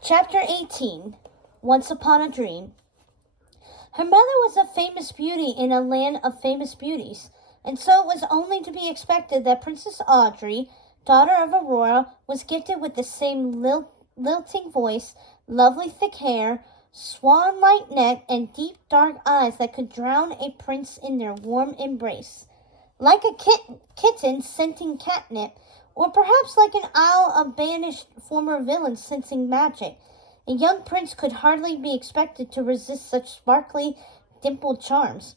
Chapter 18. Once Upon a Dream. Her mother was a famous beauty in a land of famous beauties, and so it was only to be expected that Princess Audrey, daughter of Aurora, was gifted with the same lilting voice, lovely thick hair, swan-like neck, and deep dark eyes that could drown a prince in their warm embrace. Like a kitten scenting catnip, or perhaps like an owl of banished former villains sensing magic, a young prince could hardly be expected to resist such sparkly, dimpled charms.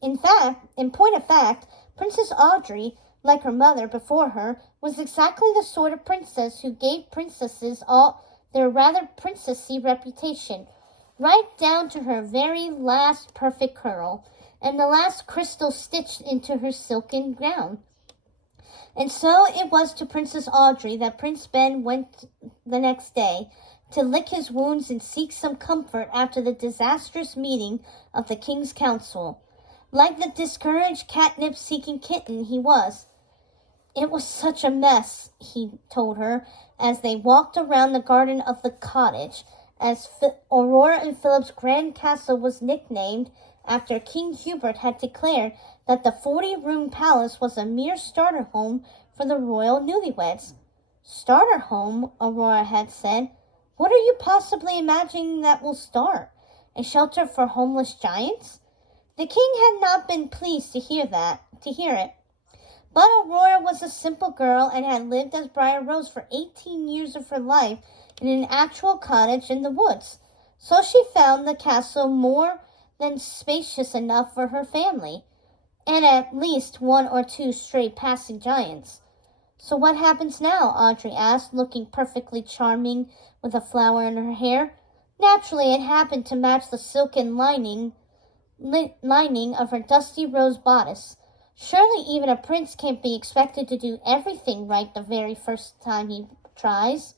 In point of fact, Princess Audrey, like her mother before her, was exactly the sort of princess who gave princesses all their rather princessy reputation, right down to her very last perfect curl, and the last crystal stitched into her silken gown. And so it was to Princess Audrey that Prince Ben went the next day, to lick his wounds and seek some comfort after the disastrous meeting of the King's Council. Like the discouraged catnip-seeking kitten he was. It was such a mess, he told her, as they walked around the garden of the cottage, as Aurora and Philip's grand castle was nicknamed after King Hubert had declared that the 40-room palace was a mere starter home for the royal newlyweds. Starter home, Aurora had said. What are you possibly imagining that will start? A shelter for homeless giants? The king had not been pleased to hear it. But Aurora was a simple girl and had lived as Briar Rose for 18 years of her life in an actual cottage in the woods. So she found the castle more than spacious enough for her family, and at least one or two stray passing giants. So what happens now? Audrey asked, looking perfectly charming with a flower in her hair. Naturally, it happened to match the silken lining of her dusty rose bodice. Surely even a prince can't be expected to do everything right the very first time he tries.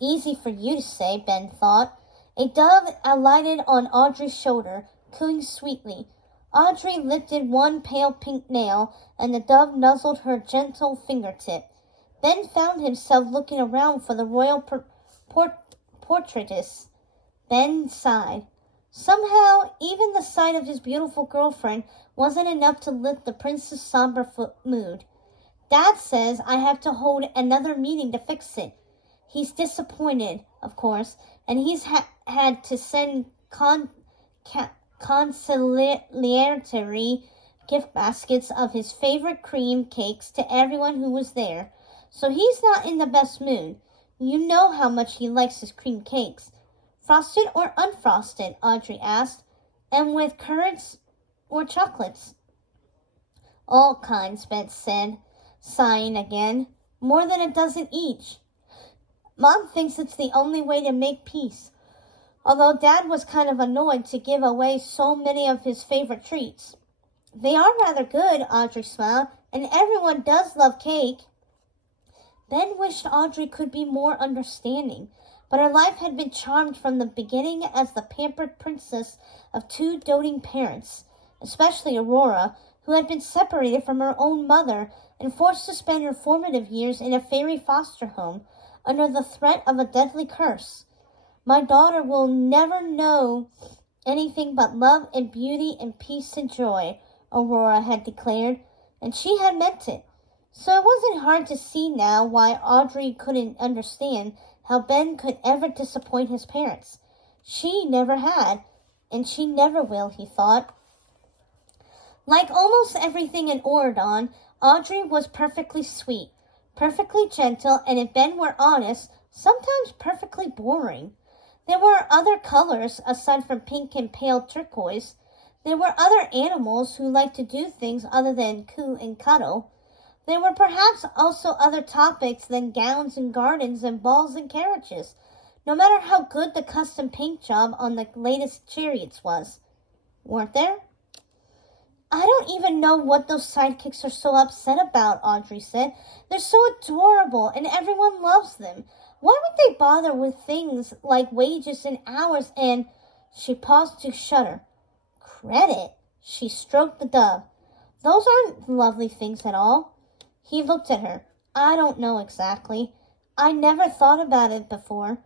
Easy for you to say, Ben thought. A dove alighted on Audrey's shoulder, cooing sweetly. Audrey lifted one pale pink nail, and the dove nuzzled her gentle fingertip. Ben found himself looking around for the royal portraitess. Ben sighed. Somehow, even the sight of his beautiful girlfriend wasn't enough to lift the prince's somber mood. Dad says I have to hold another meeting to fix it. He's disappointed, of course, and he's had to send consolatory gift baskets of his favorite cream cakes to everyone who was there. So he's not in the best mood. You know how much he likes his cream cakes. Frosted or unfrosted? Audrey asked. And with currants or chocolates? All kinds, Ben said, sighing again. More than a dozen each. Mom thinks it's the only way to make peace, although Dad was kind of annoyed to give away so many of his favorite treats. They are rather good, Audrey smiled, and everyone does love cake. Ben wished Audrey could be more understanding, but her life had been charmed from the beginning as the pampered princess of two doting parents, especially Aurora, who had been separated from her own mother and forced to spend her formative years in a fairy foster home under the threat of a deadly curse. My daughter will never know anything but love and beauty and peace and joy, Aurora had declared, and she had meant it. So it wasn't hard to see now why Audrey couldn't understand how Ben could ever disappoint his parents. She never had, and she never will, he thought. Like almost everything in Oradon, Audrey was perfectly sweet, perfectly gentle, and if Ben were honest, sometimes perfectly boring. There were other colors aside from pink and pale turquoise. There were other animals who liked to do things other than coo and cuddle. There were perhaps also other topics than gowns and gardens and balls and carriages, no matter how good the custom paint job on the latest chariots was. Weren't there? I don't even know what those sidekicks are so upset about, Audrey said. They're so adorable, and everyone loves them. Why would they bother with things like wages and hours and... She paused to shudder. Credit? She stroked the dove. Those aren't lovely things at all. He looked at her. I don't know exactly. I never thought about it before.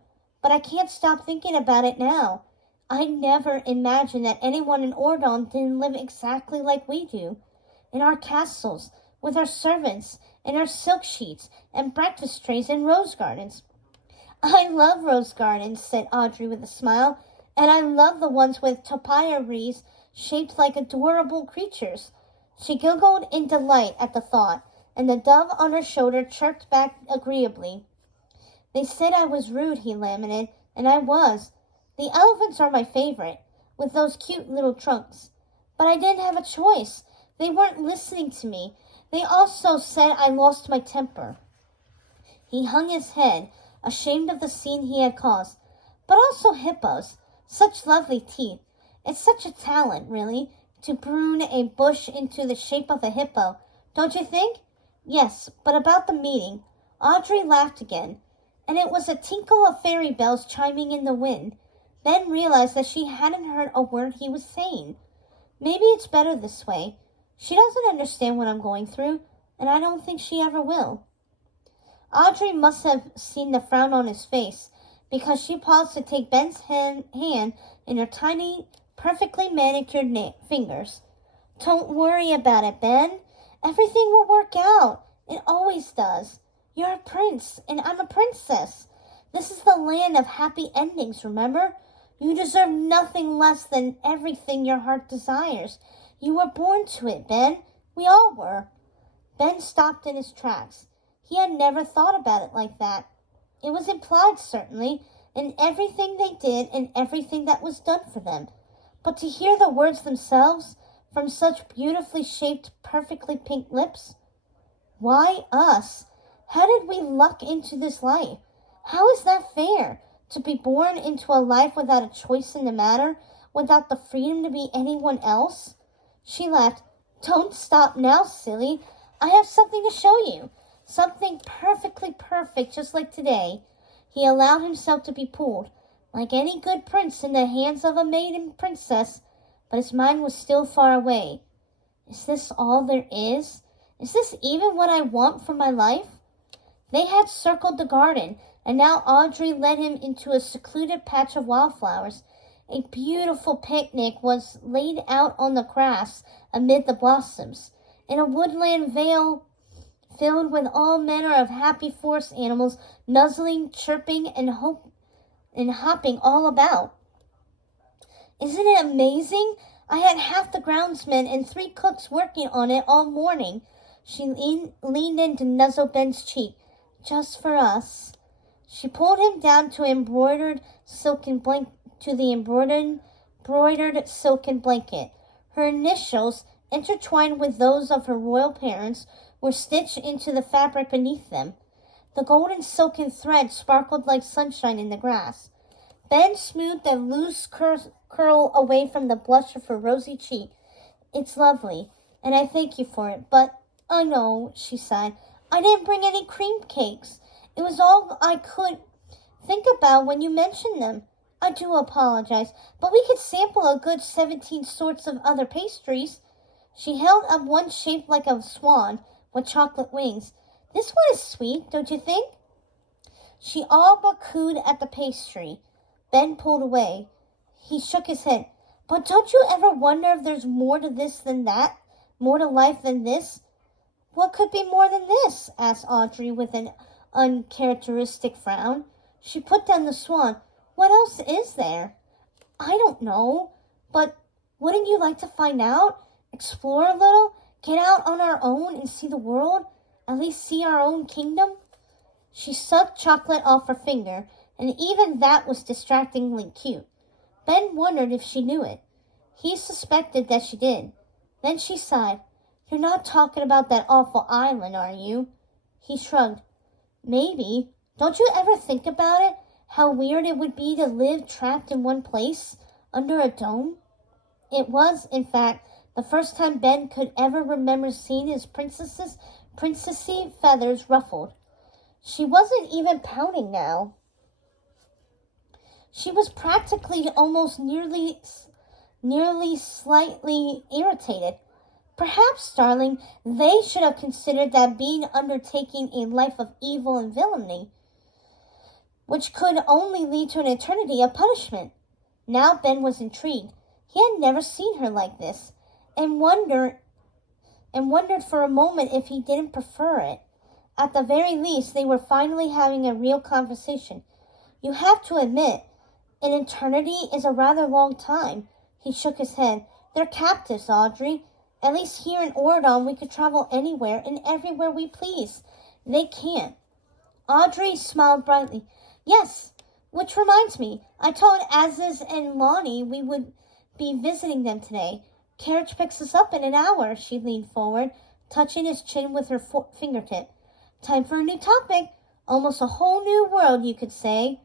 but I can't stop thinking about it now. I never imagined that anyone in Ordon didn't live exactly like we do. In our castles, with our servants, and our silk sheets, and breakfast trays, and rose gardens. I love rose gardens, said Audrey with a smile, and I love the ones with topiaries shaped like adorable creatures. She giggled in delight at the thought, and the dove on her shoulder chirped back agreeably. They said I was rude, he lamented, and I was. The elephants are my favorite, with those cute little trunks. But I didn't have a choice. They weren't listening to me. They also said I lost my temper. He hung his head, ashamed of the scene he had caused. But also hippos. Such lovely teeth. It's such a talent, really, to prune a bush into the shape of a hippo. Don't you think? Yes, but about the meeting. Audrey laughed again, and it was a tinkle of fairy bells chiming in the wind. Ben realized that she hadn't heard a word he was saying. Maybe it's better this way. She doesn't understand what I'm going through, and I don't think she ever will. Audrey must have seen the frown on his face, because she paused to take Ben's hand in her tiny, perfectly manicured fingers. Don't worry about it, Ben. Everything will work out. It always does. You're a prince, and I'm a princess. This is the land of happy endings, remember? You deserve nothing less than everything your heart desires. You were born to it, Ben. We all were. Ben stopped in his tracks. He had never thought about it like that. It was implied, certainly, in everything they did and everything that was done for them. But to hear the words themselves from such beautifully shaped, perfectly pink lips? Why us? How did we luck into this life? How is that fair? To be born into a life without a choice in the matter, without the freedom to be anyone else? She laughed. Don't stop now, silly. I have something to show you. Something perfectly perfect, just like today. He allowed himself to be pulled, like any good prince, in the hands of a maiden princess, but his mind was still far away. Is this all there is? Is this even what I want for my life? They had circled the garden, and now Audrey led him into a secluded patch of wildflowers. A beautiful picnic was laid out on the grass amid the blossoms, in a woodland vale filled with all manner of happy forest animals nuzzling, chirping, and hopping all about. Isn't it amazing? I had half the groundsmen and 3 cooks working on it all morning. She leaned in to nuzzle Ben's cheek. Just for us. She pulled him down to the embroidered silken blanket. Her initials, intertwined with those of her royal parents, were stitched into the fabric beneath them. The golden silken thread sparkled like sunshine in the grass. Ben smoothed a loose curl away from the blush of her rosy cheek. It's lovely, and I thank you for it, but I know, she sighed. I didn't bring any cream cakes. It was all I could think about when you mentioned them. I do apologize, but we could sample a good 17 sorts of other pastries. She held up one shaped like a swan with chocolate wings. This one is sweet, don't you think? She all but cooed at the pastry. Ben pulled away. He shook his head. But don't you ever wonder if there's more to this than that? More to life than this? What could be more than this? Asked Audrey with an uncharacteristic frown. She put down the swan. What else is there? I don't know. But wouldn't you like to find out? Explore a little? Get out on our own and see the world? At least see our own kingdom? She sucked chocolate off her finger, and even that was distractingly cute. Ben wondered if she knew it. He suspected that she did. Then she sighed. You're not talking about that awful island, are you? He shrugged. Maybe. Don't you ever think about it? How weird it would be to live trapped in one place, under a dome? It was, in fact, the first time Ben could ever remember seeing his princessy feathers ruffled. She wasn't even pouting now. She was practically almost nearly slightly irritated. Perhaps, darling, they should have considered that being undertaking a life of evil and villainy. which could only lead to an eternity of punishment. Now Ben was intrigued. He had never seen her like this, and wondered for a moment if he didn't prefer it. At the very least, they were finally having a real conversation. You have to admit, an eternity is a rather long time. He shook his head. They're captives, Audrey. At least here in Oridon, we could travel anywhere and everywhere we please. They can't. Audrey smiled brightly. Yes, which reminds me, I told Aziz and Lonnie we would be visiting them today. Carriage picks us up in an hour. She leaned forward, touching his chin with her fingertip. Time for a new topic. Almost a whole new world, you could say.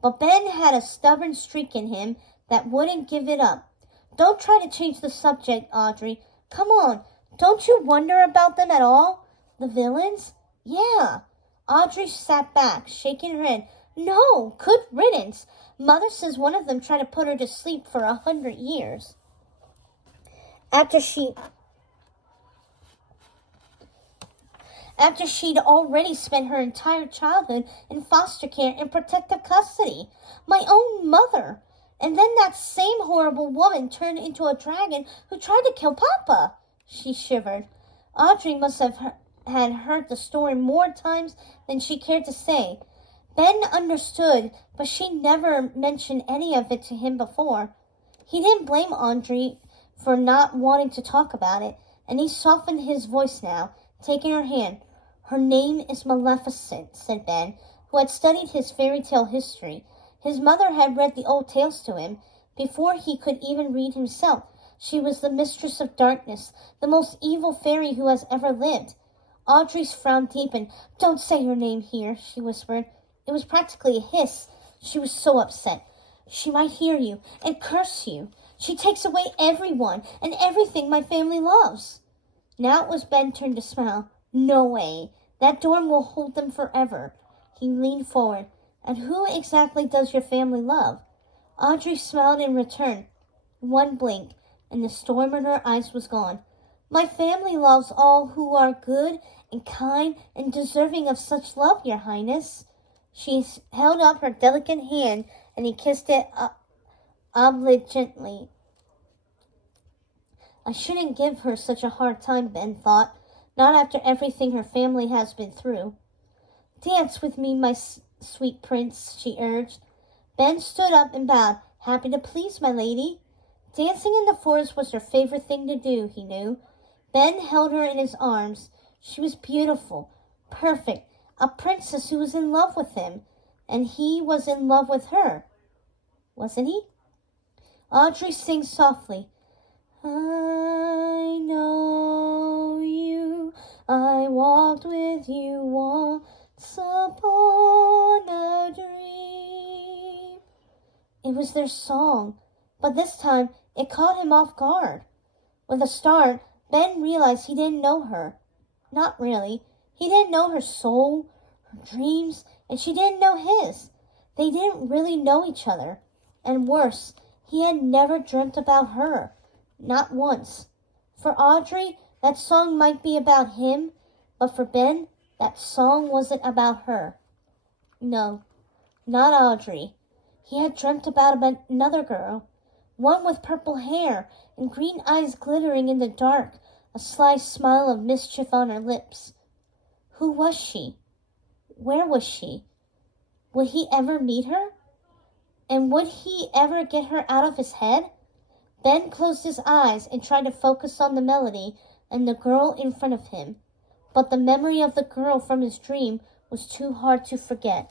But Ben had a stubborn streak in him that wouldn't give it up. Don't try to change the subject, Audrey. Come on, don't you wonder about them at all? The villains? Yeah. Audrey sat back, shaking her head. No, good riddance. Mother says one of them tried to put her to sleep for 100 years. After she'd already spent her entire childhood in foster care and protective custody. My own mother. And then that same horrible woman turned into a dragon who tried to kill Papa. She shivered. Audrey must have had heard the story more times than she cared to say. Ben understood, but she never mentioned any of it to him before. He didn't blame Audrey for not wanting to talk about it, and he softened his voice now, taking her hand. Her name is Maleficent, said Ben, who had studied his fairy tale history. His mother had read the old tales to him before he could even read himself. She was the mistress of darkness, the most evil fairy who has ever lived. Audrey's frown deepened. Don't say her name here, she whispered. It was practically a hiss. She was so upset. She might hear you and curse you. She takes away everyone and everything my family loves. Now it was Ben's turn to smile. No way. That door will hold them forever. He leaned forward. And who exactly does your family love? Audrey smiled in return. One blink, and the storm in her eyes was gone. My family loves all who are good and kind and deserving of such love, Your Highness. She held up her delicate hand, and he kissed it obligingly. I shouldn't give her such a hard time, Ben thought, not after everything her family has been through. Dance with me, my sweet prince, she urged. Ben stood up and bowed. Happy to please, my lady. Dancing in the forest was her favorite thing to do, he knew. Ben held her in his arms. She was beautiful, perfect, a princess who was in love with him, and he was in love with her. Wasn't he? Audrey sang softly. I know you, I walked with you once upon a dream. It was their song, but this time it caught him off guard. With a start, Ben realized he didn't know her. Not really. He didn't know her soul, her dreams, and she didn't know his. They didn't really know each other. And worse, he had never dreamt about her. Not once. For Audrey, that song might be about him, but for Ben, that song wasn't about her. No, not Audrey. He had dreamt about another girl, one with purple hair and green eyes glittering in the dark, a sly smile of mischief on her lips. Who was she? Where was she? Would he ever meet her? And would he ever get her out of his head? Ben closed his eyes and tried to focus on the melody and the girl in front of him. But the memory of the girl from his dream was too hard to forget.